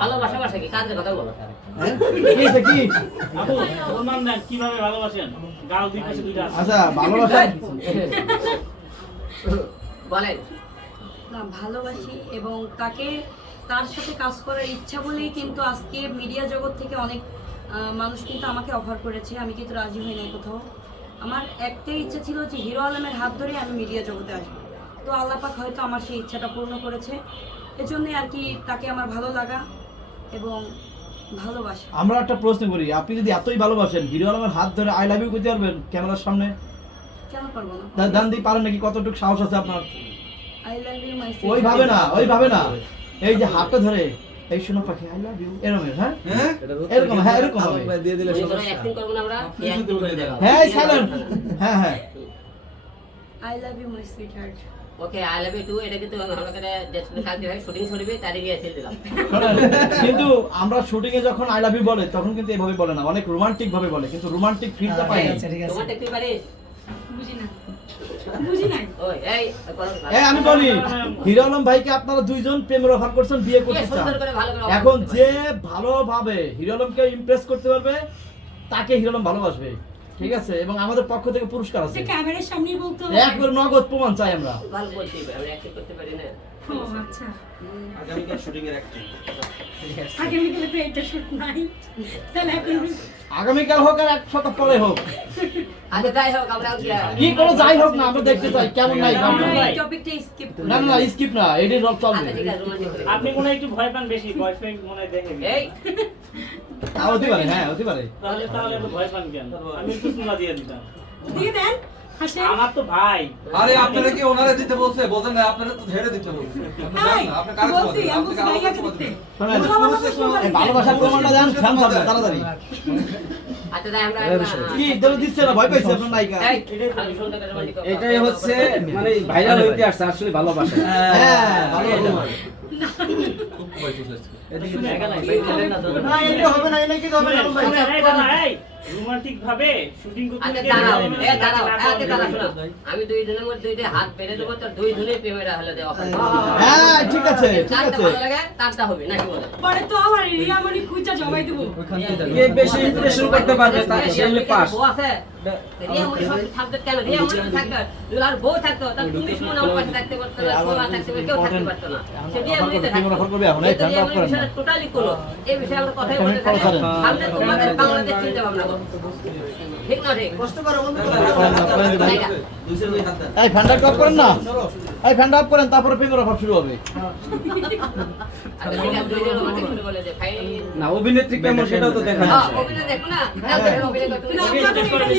ভালোবাসা বাসা কি কাজের কথা বলো এটা কি আপু প্রমাণ দেন কিভাবে ভালোবাসেন গাল দুই পাশে দুইটা আছে আচ্ছা ভালোবাসা বলেন না ভালোবাসি এবং তাকে তার সাথে কাজ করার ইচ্ছা বলেই কিন্তু আজকে মিডিয়া জগৎ থেকে অনেক মানুষ কিন্তু আমাকে অফার করেছে, আমি কিন্তু রাজি হই নাই কোথাও। আমার একটাই ইচ্ছা ছিল যে হিরো আলমের হাত ধরে আমি মিডিয়া জগতে আসবো, তো আল্লাহ পাক হয়তো আমার সেই ইচ্ছাটা পূর্ণ করেছে। এজন্যই আর কি তাকে আমার ভালো লাগা এবং ভালোবাসা। আমরা একটা প্রশ্ন করি, আপনি যদি এতই ভালোবাসেন হিরো আলমের হাত ধরে আই লাভ ইউ কইতে পারবেন ক্যামেরার সামনে? কেন পারবো না? দান দিয়ে পারেন নাকি? কতটুকু সাহস আছে আপনার? আই লাভ ইউ মাই ওইভাবে না এই যে হাতটা ধরে এই শোনো পাখি আই লাভ ইউ এরকম, হ্যাঁ এরকম, হ্যাঁ এরকম হবে। দিয়ে দিলে অ্যাক্টিং করব না আমরা হ্যাঁ সাইলেন্ট, হ্যাঁ হ্যাঁ I love you my sweetheart. Okay I love you too এটা কিন্তু আমরা কালকে ভাই শুটিং করবে তারই গিয়ে এসে দিলাম। কিন্তু আমরা শুটিং এ যখন আই লাভ ইউ বলে তখন কিন্তু এইভাবে বলে না, অনেক রোমান্টিক ভাবে বলে, কিন্তু রোমান্টিক ফিলটা পাই না। তোমার দেখতে পারিস বুঝি না ওই এই এই আমি বলি হিরো আলম ভাইকে আপনারা দুইজন প্রেমের অফার করছেন, বিয়ে করতে চান। সুন্দর করে ভালো করে এখন যে ভালোভাবে হিরো আলমকে ইমপ্রেস করতে পারবে তাকে হিরো আলম ভালোবাসবে, ঠিক আছে? এবং আমাদের পক্ষ থেকে পুরস্কার আছে, ক্যামেরার সামনেই বলতে একবার নগদ প্রমাণ চাই আমরা। ভালো বলতে হবে, আমরা অ্যাক্টিং করতে পারি না। আচ্ছা আগামীকাল শুটিং এর অ্যাক্টিং আগামীকালে তো এটা শুট নাই, তাহলে এখন আগামীকাল হোক আর এক সপ্তাহ পরে হোক, আচ্ছা তাই হোক আমরা কি করে যাই হোক না, আমরা দেখতে চাই কেমন নাই। এই টপিকটা স্কিপ করি। না না স্কিপ না, এডি রব চলবে। আচ্ছা ঠিক আছে রোমান্টিক করে আপনি মনে হয় একটু ভয় পান বেশি বয়ফ্রেন্ড মনে হয় দেখে এই হতে পারে, হ্যাঁ হতে পারে। তাহলে তাহলে তো ভয় পান কেন আমি একটু সুন্দর দিয়ে দিতাম দিয়ে দেন হাসে। আমার তো ভাই আরে আপনারা কি ওনারে দিতে বলছে? বলেন না আপনারা তো ঝেড়ে দিতে বলছে। হাই আপনি কাজ বলছি করেন, আমি আপনি বলছি কাজ ভাইয়া করতে দিতে পারবেন। এই ভালোবাসার প্রমাণটা দেন ফ্যান সামনে তাড়াতাড়ি। আচ্ছা তাই আমরা কি দেব দিচ্ছে না, ভয় পাইছে আপনার নায়িকা? এই আমি সুন্দর করে রোমান্টিক করব। এটাই হচ্ছে মানে ভাইরাল হইতে আসছে আসলে ভালোবাসা। হ্যাঁ ভালোবাসা। খুব ভয় করছে আজকে। না এটা হবে না, এটা কি হবে না ভাই? এই দাদা এই রোমান্টিক ভাবে শুটিং করতে আচ্ছা গিয়ে দাঁড়াও রোমান্টিক এই দাঁড়াও না আগে করলে দাঁড়াও শোনো। আমি দুই জনের মধ্যে দুইটা হাত বেঁধে দেবো, তো দুই জনের প্রেমেরা হলো দে অফার। হ্যাঁ ঠিক আছে ঠিক চারটা আছে। ভালো লাগে তারটা হবে নাকি বলে? পরে তো আমার রিয়ামণি খুঁজা জমাই দেবো। কে বেশি ইমপ্রেশন করতে পারবে তার সে হলে পাস। বউ আছে রিয়া মনে সব থাকতে কেন রিয়া মনে থাকতো যদি আর বউ থাকতো তাহলে তুমি শুনে আমার পাশে থাকতে পারতো না, তোমার থাকতে কেউ থাকতে পারতো না। সে রিয়া মনে থাকতো টোটালি কোনো এই বিষয়ে আমরা কথাই বলতে থাকি। সামনে তোমাদের বাংলাদেশ চিন্তা ভাবনা করো, ঠিক না? ঠিক কষ্ট করো এই ফ্যানটা অফ করেন না, এই ফ্যানটা অফ করেন, তারপরে প্রেমের অফার শুরু হবে। আচ্ছা ঠিক আছে দুইজন রোমান্টিক করে বলে যে ভাই না অভিনেত্রী কেমন সেটাও তো দেখা হ্যাঁ যাচ্ছে। অভিনয় দেখো না অভিনয় করতে